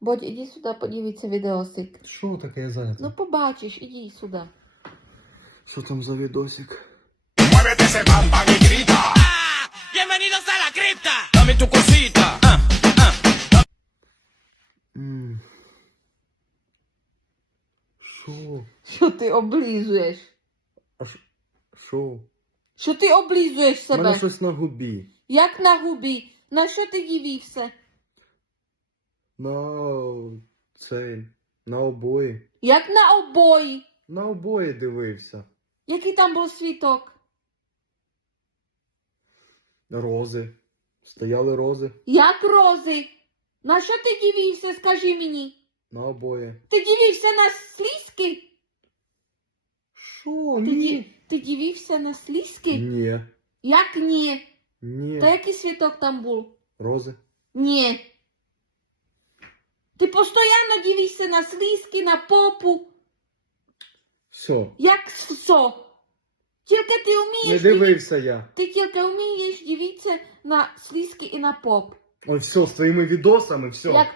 Бодь, іди сюди, подивіться відеосик. Що таке я зайнятий? Ну побачиш, іди сюди. Що там за відосик? Muévete pam y grita. Bienvenidos a la cripta. Dame tu cosita. Ah, ah. М. Що? Що ти облізуєш? А ш- що? Що ти облізуєш У мене себе? щось на губі. Як на губі? На що ти дивився? На цей. На обої. Як на обої? На обої дивився. Який там був світок? Рози. Стояли рози. Як рози? На що ти дивився, скажи мені? На обої. Ти дивився на слізки? Що? Ти, ді... Ні. ти дивився на слізки? Ні. Як ні? Ні. Та який світок там був? Рози. Ні. Ти постійно дивишся на слізки, на попу. Все. Як все. Тільки ти вмієш Не дивився я. Ти тільки вмієш дивитися на слізки і на поп. Ой, все, з твоїми відосами, все. Як